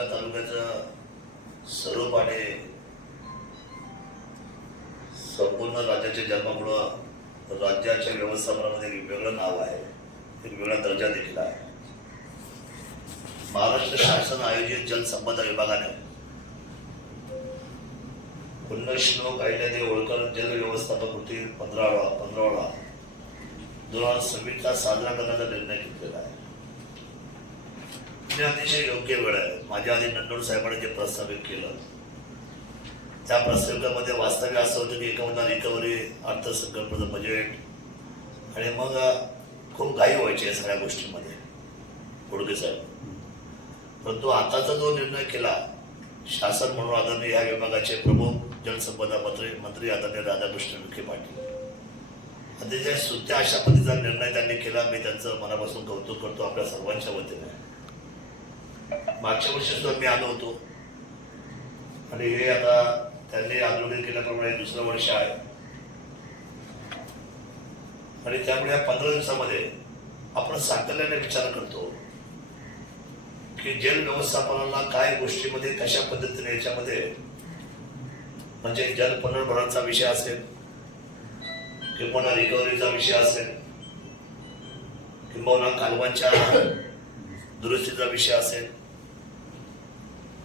आपल्या तालुक्याचं स्वरूप आणि संपूर्ण राज्याच्या जन्मामुळं राज्याच्या व्यवस्थापनामध्ये एक वेगळं नाव आहे, एक वेगळा दर्जा देखील आहे. महाराष्ट्र शासन आयोजित जलसंपदा विभागाने पुण्यश्लोक अहिल्यादेवी होळकर जल व्यवस्थापक कृती 15 2026 साजरा करण्याचा निर्णय घेतलेला आहे. हे अतिशय योग्य वेळ आहे. माझ्या आधी नंदोड साहेबांनी जे प्रस्तावित केलं त्या प्रस्ताविकामध्ये वास्तव्य असं होतं की एकामध्ये रिकव्हरी, अर्थसंकल्पाचं बजेट आणि मग खूप घाई व्हायची या सगळ्या गोष्टींमध्ये होळकर साहेब. परंतु आताचा जो निर्णय केला शासन म्हणून आदरणीय ह्या विभागाचे प्रमुख जलसंपदा मंत्री आदरणीय राधाकृष्ण विखे पाटील, अतिशय सुत्या अशा पद्धतीचा निर्णय त्यांनी केला. मी त्यांचं मनापासून कौतुक करतो आपल्या सर्वांच्या वतीने. मागच्या वर्षी सुद्धा मी आलो होतो आणि हे आता त्यांनी आंदोलन केल्याप्रमाणे दुसरं वर्ष आहे आणि त्यामुळे या 15 दिवसामध्ये आपण सातत्याने विचार करतो की जल व्यवस्थापनाला काय गोष्टीमध्ये कशा पद्धतीने याच्यामध्ये म्हणजे जल पुनर्भरणाचा विषय असेल किंवा रिकव्हरीचा विषय असेल किंवा कालवांच्या दुरुस्तीचा विषय असेल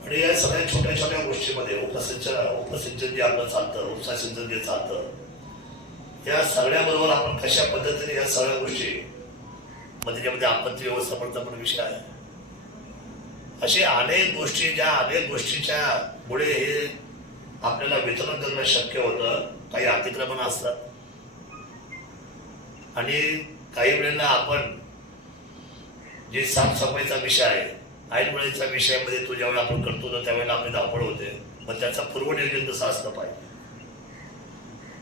आणि या सगळ्या छोट्या छोट्या गोष्टीमध्ये उपसिंचन जे आपलं चालतं, उपसा सिंचन जे चालतं, या सगळ्याबरोबर आपण कशा पद्धतीने या सगळ्या गोष्टी मग त्याच्यामध्ये आपत्ती व्यवस्थापनाचा पण विषय आहे. असे अनेक गोष्टी ज्या अनेक गोष्टीच्या मुळे हे आपल्याला वितरण करणं शक्य होतं. काही अतिक्रमण असतात आणि काही वेळेला आपण जे साफसफाईचा विषय आहे, ऐन वेळेच्या विषयामध्ये तो ज्यावेळेला आपण करतो तर त्यावेळेला आपली धावपळ होते. मग त्याचा पूर्वनियोजन कसं असलं पाहिजे.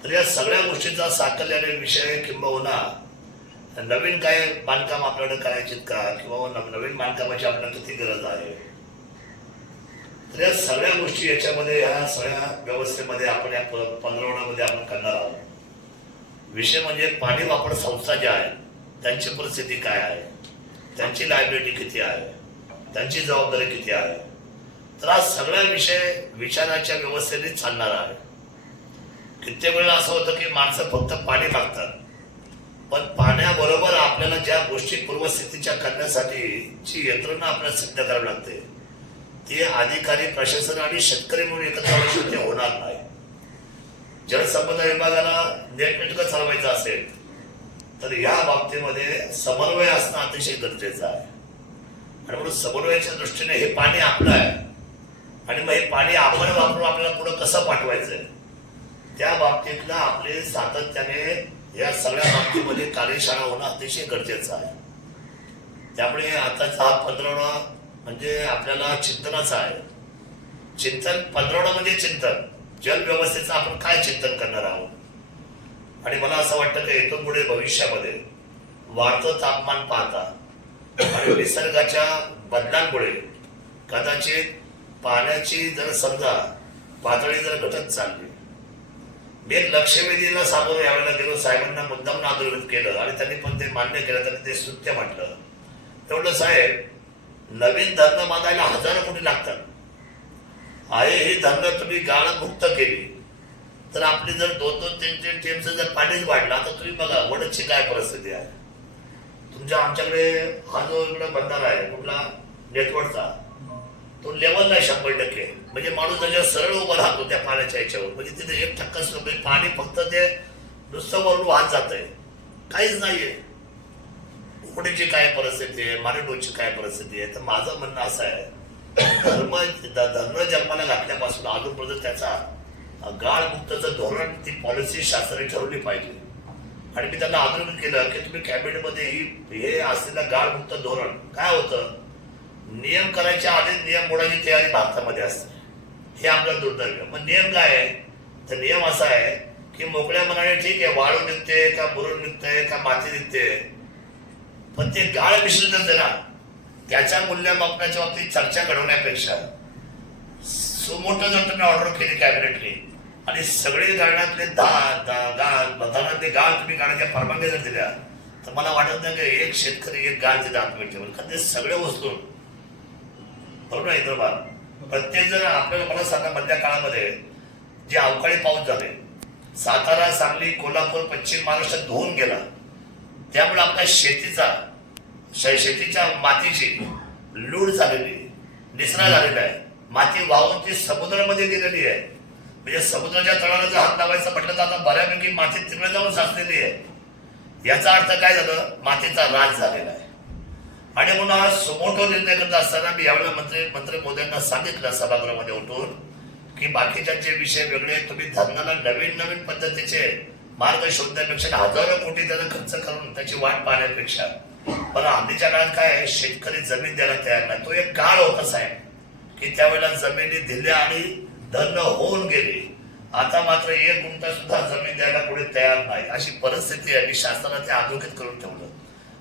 तर या सगळ्या गोष्टींचा साकल्याने विषय किंबहुना नवीन काय बांधकाम आपल्याला करायचे का किंवा नवीन बांधकामाची आपल्याला किती गरज आहे. तर या सगळ्या गोष्टी याच्यामध्ये ह्या सगळ्या व्यवस्थेमध्ये आपण या 15 मध्ये आपण करणार आहोत. विषय म्हणजे पाणी वापर संस्था ज्या आहेत त्यांची परिस्थिती काय आहे, त्यांची लायबिलिटी किती आहे, त्यांची जबाबदारी किती आहे. तर हा सगळा विषय विचाराच्या व्यवस्थेने चालणार आहे. कित्येक वेळा असं होतं की माणसं फक्त पाणी मागतात, पण पाण्याबरोबर आपल्याला ज्या गोष्टी पूर्वस्थितीच्या करण्यासाठी जी यंत्रणा आपल्याला सिद्ध करावी लागते ती अधिकारी, प्रशासन आणि शेतकरी म्हणून एकत्र ते होणार नाही. जलसंपदा विभागाला नेटनेटकं चालवायचं असेल तर या बाबतीमध्ये समन्वय असणं अतिशय गरजेचं आहे. आणि म्हणून समन्वयाच्या दृष्टीने हे पाणी आपलं आहे आणि मग हे पाणी आपण वापरून आपल्याला पुढे कसं पाठवायचंय त्या बाबतीतला आपले सातत्याने या सगळ्या बाबतीमध्ये कार्यशाळा होणं अतिशय गरजेचं आहे. त्यामुळे आताचा हा 15 म्हणजे आपल्याला चिंतनाचा आहे. चिंतन 15 म्हणजे चिंतन जल व्यवस्थेचं आपण काय चिंतन करणार आहोत. आणि मला असं वाटतं की इथून पुढे भविष्यामध्ये वाढतं तापमान पाहता आणि निसर्गाच्या बदलांमुळे कदाचित पाण्याची जर समजा पातळी जर घटत चालली. मी एक लक्षवेधीला सामोरं यावेळेला गेलो, साहेबांना मुद्दाम आंदोलन केलं आणि त्यांनी पण ते मान्य केलं, त्यांनी ते स्तुत्य म्हटलं. एवढं साहेब, नवीन धरणं बांधायला 1000 कोटी लागतात. आहे ही धरणं तुम्ही गाळमुक्त केली तर आपली जर 2-2, 3-3 टीएमचं जर पाणीच वाढला तर तुम्ही बघा वडदची काय परिस्थिती आहे. तुमच्या आमच्याकडे हा जो इकडे बंधारा आहे कुठला नेटवर्कचा तो लेवल नाही 100%. म्हणजे माणूस त्याच्यावर सरळ उभा राहतो त्या पाण्याच्या याच्यावर. म्हणजे तिथे 1% पाणी फक्त ते नुसतं वरून वाहत जात आहे, काहीच नाहीये. उकडीची काय परिस्थिती आहे, मारेडोची काय परिस्थिती आहे. तर माझं म्हणणं असं आहे धरणं जन्माला घातल्यापासून अजूनपर्यंत त्याचा गाळमुक्तचं धोरण ती पॉलिसी शासनाने ठरवली पाहिजे. आणि मी त्यांना आंदोलन केलं की तुम्ही कॅबिनेटमध्ये हे असलेलं गाळमुक्त धोरण काय होतं, नियम करायच्या आधी नियम मोडायची तयारी भारतामध्ये असते. हे आपलं दुर्दैव. मग नियम काय आहे तर नियम असा आहे की मोकळ्या मनाने ठीक आहे वाळू निघते का बुरून निघते का माती निघते, पण ते गाळ मिश्रितच आहे ना. त्याच्या मूल्यमापनाच्या बाबतीत चर्चा घडवण्यापेक्षा सुमोठं जर तुम्ही ऑर्डर केली कॅबिनेटने आणि सगळे गाळण्यातले धरणातले गाळ तुम्ही गाळण्याच्या परवानग्या जर दिल्या तर मला वाटत नाही की एक शेतकरी एक गाळ तिथे आत्महत्या होईल. कारण ते सगळे वस्तू बरोबर आहे इंद्रबार. प्रत्येक जण आपल्याला, मला सांगा, मधल्या काळामध्ये जे अवकाळी पाऊस झाले, सातारा, सांगली, कोल्हापूर, पश्चिम महाराष्ट्र धुवून गेला, त्यामुळे आपल्या शेतीच्या मातीची लूट झालेली, निचरा झालेला आहे. माती वाहून ती समुद्रामध्ये गेलेली आहे. म्हणजे समुद्राच्या तळाला जर हात लावायचं म्हटलं तर आता बऱ्यापैकी माती तिकडे जाऊन साचलेली आहे. याचा अर्थ काय झालं? मातीचा राज झालेला आहे. आणि म्हणून हा सुमोठो निर्णय करत असताना मी यावेळेला मंत्री मोदींना सांगितलं सभागृहामध्ये उठून की बाकीच्यांचे विषय वेगळे, तुम्ही धरणाला नवीन नवीन पद्धतीचे मार्ग शोधण्यापेक्षा हजारो कोटी त्याचा खर्च करून त्याची वाट पाहण्यापेक्षा, पण आधीच्या काळात काय आहे, शेतकरी जमीन द्यायला तयार नाही. तो एक काळ होता साहेब की त्यावेळेला जमिनी दिल्या आणि धन होऊन गेली. आता मात्र एक गुंठा सुद्धा जमीन द्यायला कोणी तयार नाही, अशी परिस्थिती आहे. मी शासनाला ते अधोगत करून ठेवलं.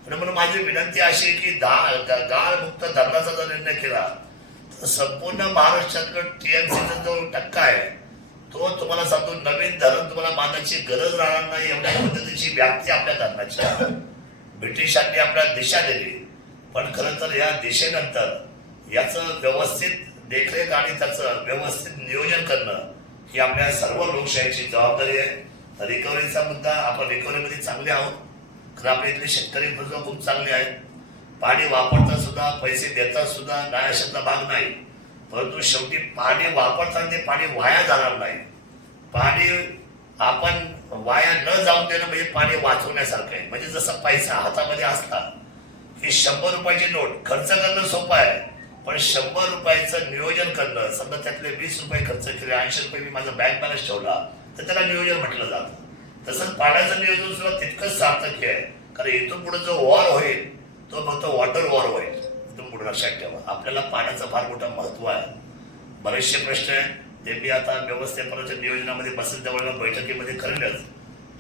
म्हणून माझी विनंती अशी की गाळमुक्त धरणाचा जर निर्णय केला तर संपूर्ण महाराष्ट्रातलं टीएमसीचा जो टक्का आहे तो तुम्हाला सांगतो, नवीन धरण तुम्हाला बांधायची गरज राहणार नाही. एवढ्या पद्धतीची व्याप्ती आपल्या धरणाची ब्रिटिशांनी आपल्याला दिशा दिली. पण खरं तर या दिशेनंतर याचं व्यवस्थित देखरेख आणि त्याचं व्यवस्थित नियोजन करणं ही आपल्या सर्व लोकशाहीची जबाबदारी आहे. रिकव्हरीचा मुद्दा, आपण रिकव्हरीमध्ये चांगले आहोत, खरं आपल्या इथले शेतकरी खूप चांगले आहेत. पाणी वापरता सुद्धा, पैसे देता सुद्धा, नाही अशातला भाग नाही. परंतु शेवटी पाणी वापरताना ते पाणी वाया जाणार नाही. पाणी आपण वाया न जाऊन देणं म्हणजे पाणी वाचवण्यासारखं आहे. म्हणजे जसं पैसा हातामध्ये असला की 100 रुपयाची नोट खर्च करणं सोपं आहे, पण 100 रुपयाचं नियोजन करणं, समजा त्यातले 20 रुपये खर्च केले, 80 रुपये मी माझा बँक बॅलन्स ठेवला, तर त्याला नियोजन म्हटलं जातं. तसंच पाण्याचं नियोजन सुद्धा तितकंच सार्थक आहे. कारण इथून पुढे जो वॉर होईल तो फक्त वॉटर वॉर होईल. इथून पुढे लक्षात ठेवा, आपल्याला पाण्याचं फार मोठं महत्व आहे. बरेचसे प्रश्न आहेत ते मी आता व्यवस्थापनाच्या नियोजनामध्ये बसेल त्यावेळेला बैठकीमध्ये करेलच.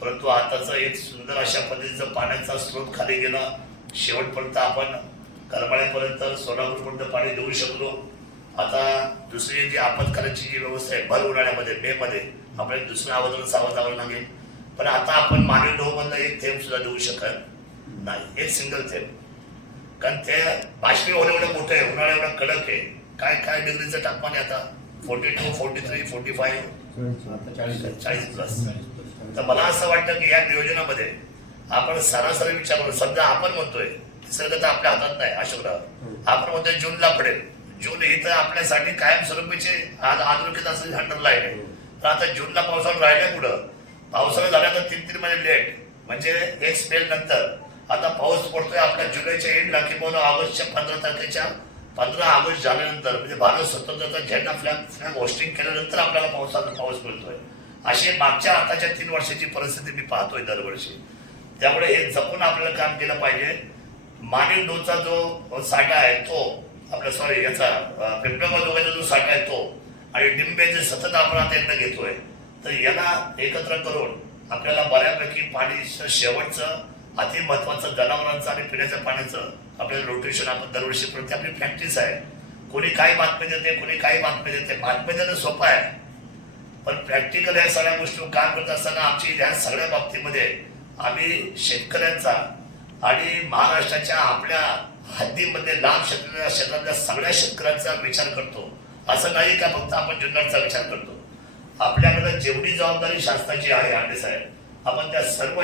परंतु आताचं एक सुंदर अशा पद्धतीचं पाण्याचा स्रोत खाली गेला. शेवटपर्यंत आपण करमाळ्यापर्यंत, सोलापूरपर्यंत पाणी देऊ शकलो. आता दुसरी जी आपत्कालीनची जी व्यवस्था आहे, भर उन्हाळ्यामध्ये मे मध्ये आपल्याला दुसऱ्या आवाजाला सावध राहावं लागेल. पण आता आपण मानवी डोहमधला एक थेंब सुद्धा देऊ शकत नाही, एक सिंगल थेंब. कारण ते बाष्पी एवढं मोठं आहे, उन्हाळा एवढा कडक आहे. काय डिग्रीचं तापमान आहे आता? 42, 43, 45, 40+. तर मला असं वाटतं की या नियोजनामध्ये आपण सरासरी विचार करू. समजा आपण म्हणतोय निसर्ग तर आपल्या हातात नाही अशोकराव, आपण म्हणतोय जूनला पडेल. जून ही तर आपल्यासाठी कायमस्वरूपीची अधोरेखित असलेली अंडरलाईन आहे. तर आता जूनला पावसाळा राहिल्या पुढं, पावसाळा झाला तर 3 महिने लेट, म्हणजे एक स्पेल नंतर आता पाऊस पडतोय आपल्या जुलैच्या एंडला किंवा ऑगस्टच्या 15 ऑगस्ट झाल्यानंतर, म्हणजे भारत स्वतंत्रता झेंडा फ्लॅग होस्टिंग केल्यानंतर आपल्याला पाऊस मिळतोय. अशी मागच्या आताच्या 3 वर्षाची परिस्थिती मी पाहतोय दरवर्षी. त्यामुळे हे जपून आपल्याला काम केलं पाहिजे. मानवी डोचा जो साठा आहे तो आपल्या याचा पिंपळगाव जो साठा आहे तो, आणि डिंबेचे सतत आपण आता एकदा घेतोय, तर याला एकत्र करून आपल्याला बऱ्यापैकी पाणी शेवटचं अति महत्वाचं जनावरांचं आणि पिण्याच्या पाण्याचं आपल्याला रोटेशन आपण दरवर्षी करतो. आपली प्रॅक्टिस आहे. कोणी काही बातमी देते, कोणी काही बातमी देते. बातमी देणं सोपं आहे, पण प्रॅक्टिकल या सगळ्या गोष्टी काम करत असताना आमची ह्या सगळ्या बाबतीमध्ये आम्ही शेतकऱ्यांचा आणि महाराष्ट्राच्या आपल्या हद्दीमध्ये लांब क्षेत्रातल्या सगळ्या शेतकऱ्यांचा विचार करतो. असं नाही का फक्त आपण जुन्नरचा विचार करतो. आपल्याकडे जेवढी जबाबदारी शासनाची आहे आंबे साहेब, आपण त्या सर्व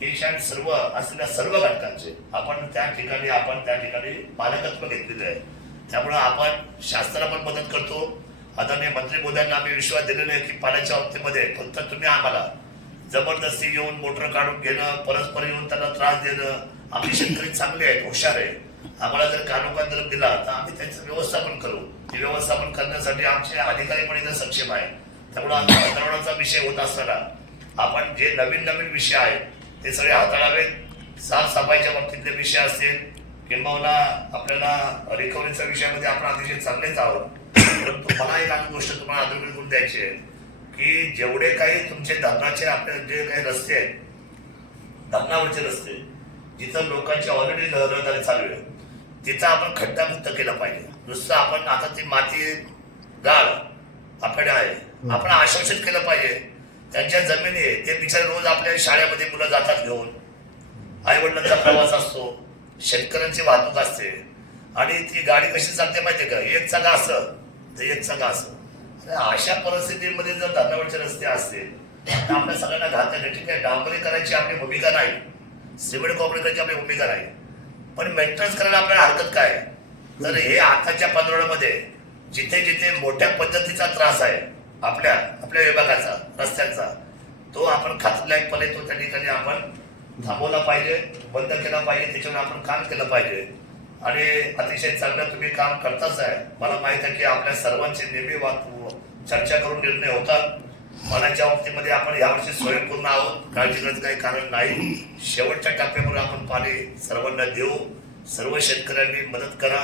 ईश अँड सर्व असलेल्या सर्व घटकांचे आपण त्या ठिकाणी मालकत्व घेतलेले आहे. त्यामुळे आपण शासनाला पण मदत करतो. आदरणीय मंत्री मोदयांना आम्ही विश्वास दिलेला आहे की पाण्याच्या बाबतीमध्ये फक्त तुम्ही आम्हाला जबरदस्ती येऊन मोटर काढून घेणं, परस्पर येऊन त्यांना त्रास देणं, आपले शेतकरी चांगले आहेत, हुशार आहे, आम्हाला जर कानोकान जर दिला तर आम्ही त्याचं व्यवस्थापन करू. ते व्यवस्थापन करण्यासाठी आमचे अधिकारी पण इथं सक्षम आहे. त्यामुळे आता विषय होत असताना आपण जे नवीन विषय आहेत ते सगळे हाताळावेत. साफसफाईच्या बाबतीतले विषय असतील किंवा आपल्याला रिकव्हरीच्या विषयामध्ये आपण अतिशय चांगलेच आहोत. परंतु मला एक अजून गोष्ट तुम्हाला अधोरेखित करून द्यायची आहे की जेवढे काही तुमचे धरणाचे आपले जे काही रस्ते आहेत, धरणावरचे रस्ते जिथं लोकांची ऑलरेडी रहदारी चालू आहे, तिथं आपण खड्डामुक्त केलं पाहिजे. नुसतं आपण आता ती माती गाळ आपल्याकडे आहे, आपण आश्वासित केलं पाहिजे. त्यांच्या जमिनी ते बिचारे रोज आपल्या शाळेमध्ये मुलं जातात घेऊन, आई वडिलांचा प्रवास असतो, शेतकऱ्यांची वाहतूक असते. आणि ती गाडी कशी चालते माहितीये का, एक चाका असं तर एक चाका असं. अशा परिस्थितीमध्ये जर धरणावरचे रस्ते असतील तर आपल्या सगळ्यांना घात आहे. ठीक आहे, डांबरीकरांची आपली भूमिका नाही, सिमेंट कॉन्क्रीटची आपली भूमिका नाही, पण मेंटेनन्स करायला आपल्याला हरकत काय. तर हे आताच्या पंधरवड्यामध्ये जिथे जिथे मोठ्या पद्धतीचा त्रास आहे आपल्या आपल्या विभागाचा रस्त्यांचा, तो आपण खात्रीलायकपणे तो त्या ठिकाणी आपण थांबवला पाहिजे, बंद केला पाहिजे, त्याच्यावर आपण काम केलं पाहिजे. आणि अतिशय चांगलं तुम्ही काम करताच आहे. मला माहित आहे की आपल्या सर्वांचे नेहमी चर्चा करून निर्णय होतात. पाण्याच्या बाबतीमध्ये आपण यावर्षी स्वयंपूर्ण आहोत, काळजी करायचं काही कारण नाही. शेवटच्या टप्प्यावर आपण पाणी सर्वांना देऊ. सर्व शेतकऱ्यांनी मदत करा.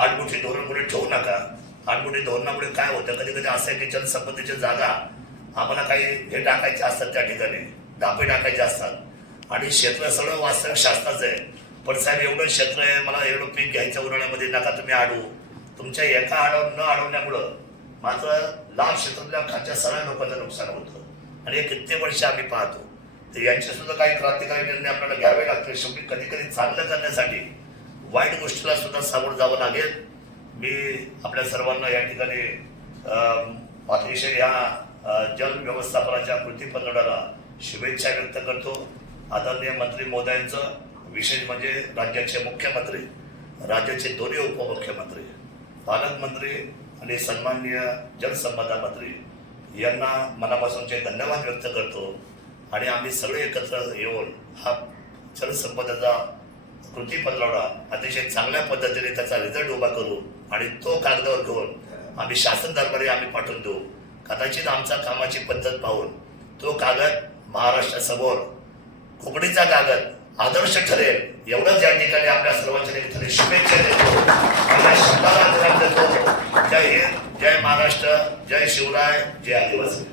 आडमुठी धोरण पुढे ठेवू नका. आडमुठी धोरणामुळे काय होतं, कधी कधी असं आहे की जलसंपत्तीच्या जागा आम्हाला काही हे टाकायचे असतात, त्या ठिकाणी धापे टाकायचे असतात आणि क्षेत्र सगळं वास्तविक शासनाचं आहे. पण साहेब एवढं क्षेत्र आहे, मला एवढं पीक घ्यायचं उन्हाळ्यामध्ये, नका तुम्ही अडवू. तुमच्या एका न अडवण्यामुळं मात्र लांब क्षेत्रातल्या खालच्या सगळ्या लोकांचं नुकसान होतं आणि हे कित्येक वर्ष आम्ही पाहतो. तर यांचे सुद्धा काही क्रांतिकारी निर्णय आपल्याला घ्यावे लागतील. शेवटी कधी कधी चांगलं करण्यासाठी वाईट गोष्टीला सुद्धा सामोरं जावं लागेल. मी आपल्या सर्वांना या ठिकाणी अतिशय या जल व्यवस्थापनाच्या कृती पंधरवड्याला शुभेच्छा व्यक्त करतो. आदरणीय मंत्री महोदयांचं, विशेष म्हणजे राज्याचे मुख्यमंत्री, राज्याचे दोन्ही उपमुख्यमंत्री, पालकमंत्री आणि सन्माननीय जलसंपदा मंत्री यांना मनापासूनचे धन्यवाद व्यक्त करतो. आणि आम्ही सगळे एकत्र येऊन हा जलसंपदाचा कृती पंधरवडा अतिशय चांगल्या पद्धतीने त्याचा रिझल्ट उभा करू आणि तो कागदावर घेऊन आम्ही शासन दरबारी आम्ही पाठवून देऊ. कदाचित आमच्या कामाची पद्धत पाहून तो कागद महाराष्ट्रासमोर कोकणीचा कागद आदर्श ठरेल, एवढंच या ठिकाणी आपल्या सर्वांच्या निमित्ताने शुभेच्छा देतो. आपल्या शब्दाला आदरांजली देतो. जय हिंद, जय महाराष्ट्र, जय शिवराय, जय आदिवासी.